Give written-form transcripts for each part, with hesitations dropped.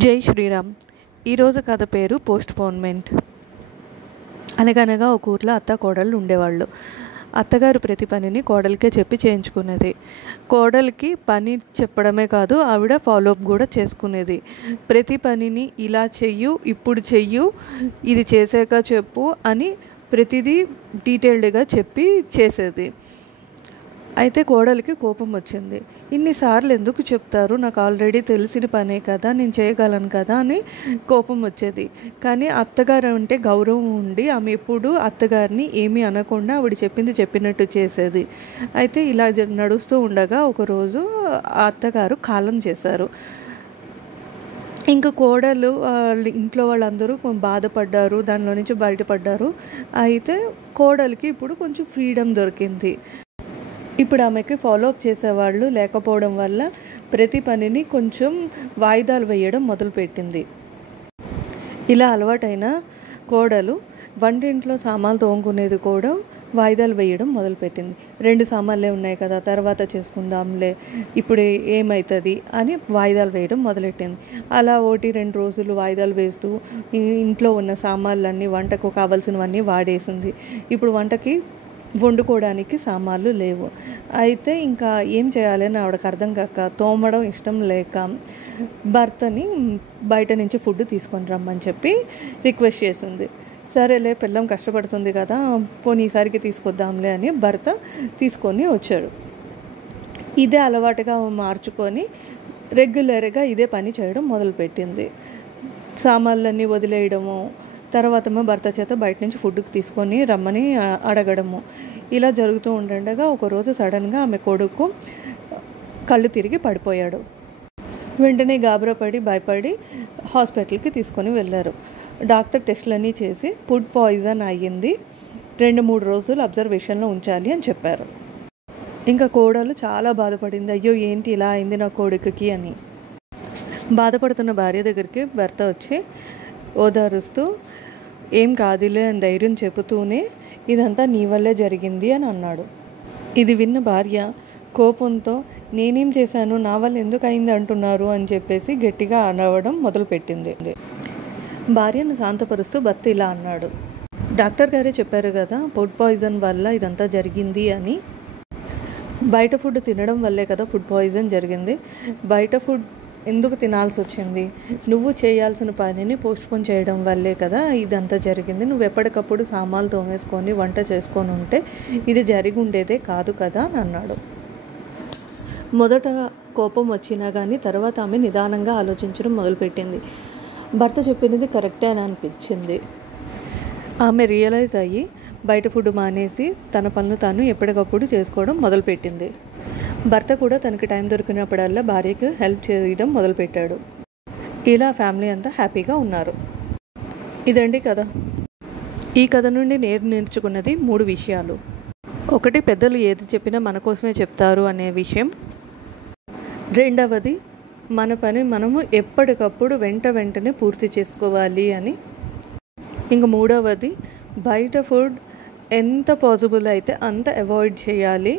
జై శ్రీరామ్. ఈరోజు కథ పేరు పోస్ట్పోన్మెంట్. అనగనగా ఒక ఊర్లో అత్త కోడళ్ళు ఉండేవాళ్ళు. అత్తగారు ప్రతి పనిని కోడలికే చెప్పి చేయించుకునేది. కోడలికి పని చెప్పడమే కాదు, ఆవిడ ఫాలోఅప్ కూడా చేసుకునేది. ప్రతి పనిని ఇలా చెయ్యు, ఇప్పుడు చెయ్యు, ఇది చేసాక చెప్పు అని ప్రతిదీ డీటెయిల్డ్గా చెప్పి చేసేది. అయితే కోడలికి కోపం వచ్చింది. ఇన్నిసార్లు ఎందుకు చెప్తారు, నాకు ఆల్రెడీ తెలిసిన పనే కదా, నేను చేయగలను కదా అని కోపం వచ్చేది. కానీ అత్తగారు అంటే గౌరవం ఉండి ఆమె ఎప్పుడు అత్తగారిని ఏమీ అనకుండా ఆవిడ చెప్పింది చెప్పినట్టు చేసేది. అయితే ఇలా నడుస్తూ ఉండగా ఒకరోజు ఆ అత్తగారు కాలం చేశారు. ఇంకా కోడలు ఇంట్లో వాళ్ళందరూ బాధపడ్డారు, దానిలో నుంచి బయటపడ్డారు. అయితే కోడలికి ఇప్పుడు కొంచెం ఫ్రీడమ్ దొరికింది. ఇప్పుడు ఆమెకి ఫాలోఅప్ చేసేవాళ్ళు లేకపోవడం వల్ల ప్రతి పనిని కొంచెం వాయిదాలు వేయడం మొదలుపెట్టింది. ఇలా అలవాటైన కోడలు వంటింట్లో సామాన్లు తోముకునేది కూడా వాయిదాలు వేయడం మొదలుపెట్టింది. 2 సామాన్లే ఉన్నాయి కదా, తర్వాత చేసుకుందాంలే, ఇప్పుడు ఏమవుతుంది అని వాయిదాలు వేయడం మొదలెట్టింది. అలా 1-2 రోజులు వాయిదాలు వేస్తూ ఇంట్లో ఉన్న సామాన్లన్నీ వంటకు కావాల్సినవన్నీ వాడేసింది. ఇప్పుడు వంటకి వండుకోవడానికి సామాన్లు లేవు. అయితే ఇంకా ఏం చేయాలని ఆవిడకి అర్థం కాక, తోమడం ఇష్టం లేక భర్తని బయట నుంచి ఫుడ్ తీసుకొని రమ్మని చెప్పి రిక్వెస్ట్ చేసింది. సరేలే, పిల్లం కష్టపడుతుంది కదా, పోనీ ఈసారికి తీసుకొద్దాంలే అని భర్త తీసుకొని వచ్చాడు. ఇదే అలవాటుగా మార్చుకొని రెగ్యులర్గా ఇదే పని చేయడం మొదలుపెట్టింది. సామాన్లన్నీ వదిలేయడము, తర్వాత భర్త చేత బయట నుంచి ఫుడ్కి తీసుకొని రమ్మని అడగడము, ఇలా జరుగుతూ ఉండగా ఒకరోజు సడన్గా ఆమె కొడుకు కళ్ళు తిరిగి పడిపోయాడు. వెంటనే గాబరాపడి భయపడి హాస్పిటల్కి తీసుకొని వెళ్ళారు. డాక్టర్ టెస్టులన్నీ చేసి ఫుడ్ పాయిజన్ అయ్యింది, 2-3 రోజులు అబ్జర్వేషన్లో ఉంచాలి అని చెప్పారు. ఇంకా కోడలు చాలా బాధపడింది. అయ్యో ఏంటి ఇలా అయింది నా కొడుకుకి అని. బాధపడుతున్న భార్య దగ్గరికి భర్త వచ్చి ఓదారుస్తూ, ఏం కాదులే అని ధైర్యం చెబుతూనే ఇదంతా నీ వల్లే జరిగింది అని అన్నాడు. ఇది విన్న భార్య కోపంతో, నేనేం చేశాను, నా వల్ల ఎందుకు అయింది అంటున్నారు అని చెప్పేసి గట్టిగా అనవడం మొదలుపెట్టింది. భార్యను శాంతపరుస్తూ భర్త ఇలా అన్నాడు, డాక్టర్ గారే చెప్పారు కదా ఫుడ్ పాయిజన్ వల్ల ఇదంతా జరిగింది అని. బయట ఫుడ్ తినడం వల్లే కదా ఫుడ్ పాయిజన్ జరిగింది. బయట ఫుడ్ ఎందుకు తినాల్సి వచ్చింది, నువ్వు చేయాల్సిన పనిని పోస్ట్పోన్ చేయడం వల్లే కదా ఇదంతా జరిగింది. నువ్వు ఎప్పటికప్పుడు సామాన్లు తోమేసుకొని వంట చేసుకొని ఉంటే ఇది జరిగి ఉండేదే కాదు కదా అని అన్నాడు. మొదట కోపం వచ్చినా కానీ తర్వాత ఆమె నిదానంగా ఆలోచించడం మొదలుపెట్టింది. భర్త చెప్పినది కరెక్టే అని అనిపించింది. ఆమె రియలైజ్ అయ్యి బయట ఫుడ్ మానేసి తన పనులు తాను ఎప్పటికప్పుడు చేసుకోవడం మొదలుపెట్టింది. భర్త కూడా తనకి టైం దొరికినప్పుడల్లా భార్యకు హెల్ప్ చేయడం మొదలుపెట్టాడు. ఇలా ఫ్యామిలీ అంతా హ్యాపీగా ఉన్నారు. ఇదండి కథ. ఈ కథ నుండి నేను నేర్చుకున్నది 3 విషయాలు. 1, పెద్దలు ఏది చెప్పినా మన కోసమే చెప్తారు అనే విషయం. 2వది, మన పని మనము ఎప్పటికప్పుడు వెంటనే పూర్తి చేసుకోవాలి అని. ఇంక 3వది, బయట ఫుడ్ ఎంత పాసిబుల్ అయితే అంత అవాయిడ్ చేయాలి,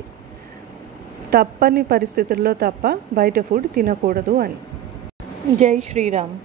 తప్పని పరిస్థితుల్లో తప్ప బయట ఫుడ్ తినకూడదు అని. జై శ్రీరామ్.